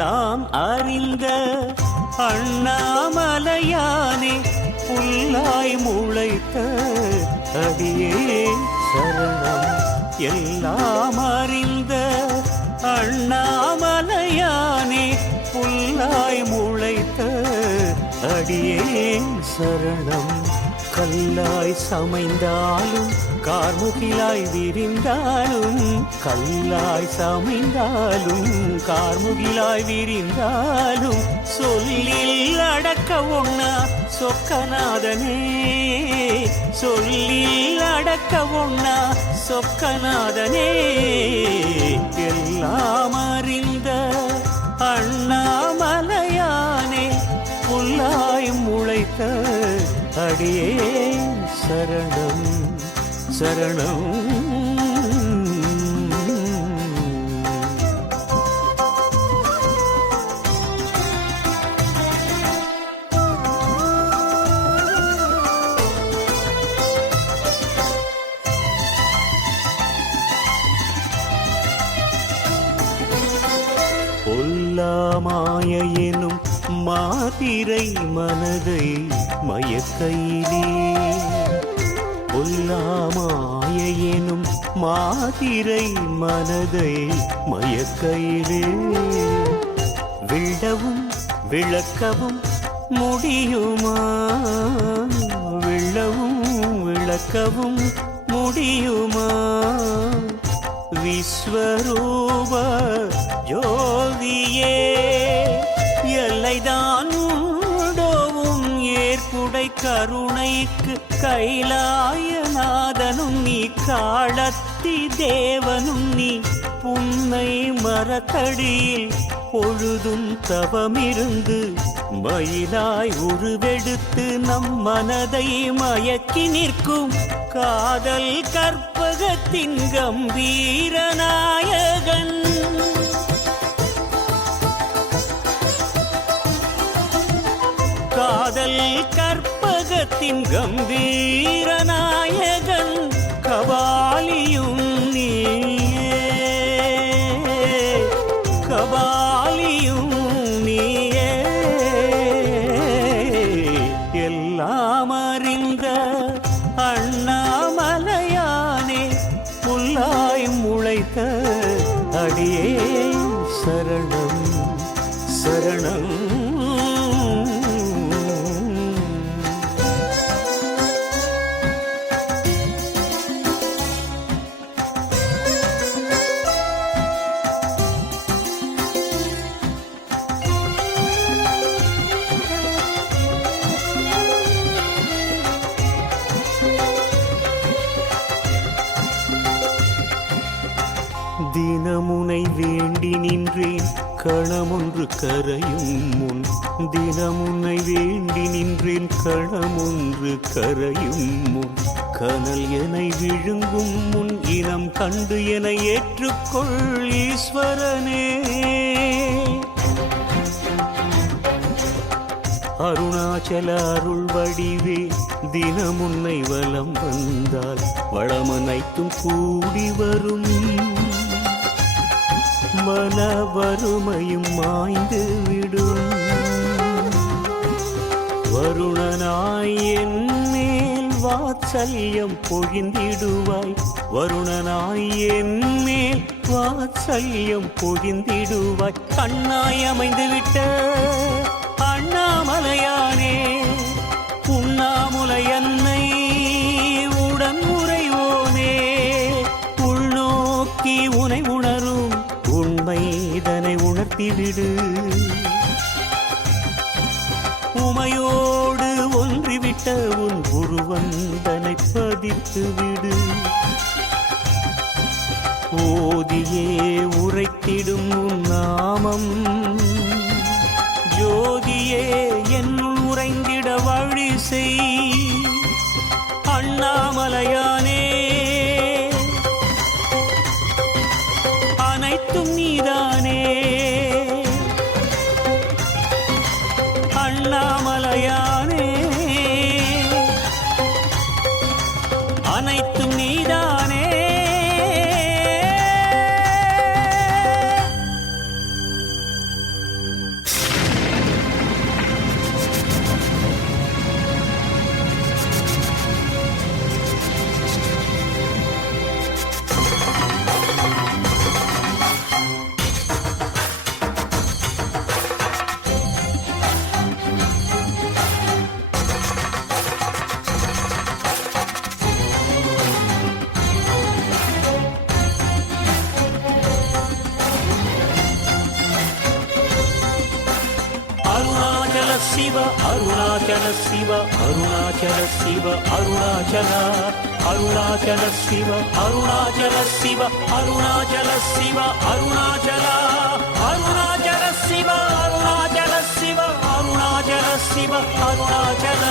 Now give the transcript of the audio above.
எல்லாம் அறிந்த அண்ணாமலையானே புல்லாய் முளைத்த அடியே சரணம். எல்லாம் அறிந்த அண்ணாமலையானே புல்லாய் முளைத்த அடியே சரணம். கல்லாய் சமைந்தாலும் கார்முகிலாய் விரிந்தாலும், கல்லாய் சமைந்தாலும் கார்முகிலாய் விரிந்தாலும், சொல்லில் அடக்க ஒண்ணா சொக்கநாதனே, சொல்லில் அடக்க ஒண்ணா சொக்கநாதனே. எல்லாம் அறிந்த அண்ணாமலையானே புல்லாய் முளைத்த அடியே சரணம் சரணம். பொல்லாமாய எனும் மாதிரை மனதை மயக்கையிலே, பொல்லாமாய எனும் மாதிரை மனதை மயக்கையிலே, விழவும் விளக்கவும் முடியுமா, விழவும் விளக்கவும் முடியுமா. விஸ்வரூப ஜோதியே எல்லைதான் உண்டோவும் ஏற்புடை கருணைக்கு கைலாயநாதனும் நீ, காளத்தி தேவனும் நீ, புன்னை மரத்தடியில் பொழுதும் தவமிருந்து மயிலாய் உருவெடுத்து நம் மனதை மயக்கி நிற்கும் காதல் கற்பகத்தின் கம்பீர நாயகன். காதல் கற்பகத்தின் கம்பீர நாயகன் கபாலியும் நீயே, கபாலியும் நீயே. எல்லாம் அறிந்த அண்ணாமலையானே புல்லாய் முளைத்த அடியே சரணம் சரணம். தினமுனை வேண்டி நின்றேன் கணமொன்று கரையும் முன், தினமுனை வேண்டி நின்றேன் கணமொன்று கரையும் முன், கனல் என விழுங்கும் முன் இனம் கண்டு என ஏற்றுக்கொள் ஈஸ்வரனே. அருணாச்சல அருள் வடிவே தினமுன்னை வலம் வந்தால் வளமனைத்தும் கூடி வரும், மன வறுமையும் மாய்ந்து விடும். வருணனாய் என் மேல் வாத்சல்யம் பொழிந்திடுவாய், வருணனாய் என் மேல் வாத்சல்யம் பொழிந்திடுவாய். கண்ணாய் அமைந்து விட்ட அண்ணாமலையானே உண்ணாமுலை என்னை உடன் உறைவோனே, உள்நோக்கி உனை உணரும் உண்மைதனை உணர்த்திவிடு. உமையோடு ஒன்றிவிட்ட உன் உருவந்தனை பதித்து விடு. ஓதியே உரைத்திடும் உன் நாமம், ஜோதியே என்னுள் உறைந்திட வழி செய். அண்ணாமலையானே அனைத்தும் நீதானே, அண்ணாமலையானே அனைத்தும் நீதானே. சிவ அருணாச்சல சிவ அருணாச்சல சிவ அருணாச்சல அருணாச்சல சிவ அருணாச்சல சிவ அருணாச்சல சிவ அருணாச்சல அருணாச்சல சிவ அருணாச்சல சிவ அருணாச்சல சிவ அருணாச்சல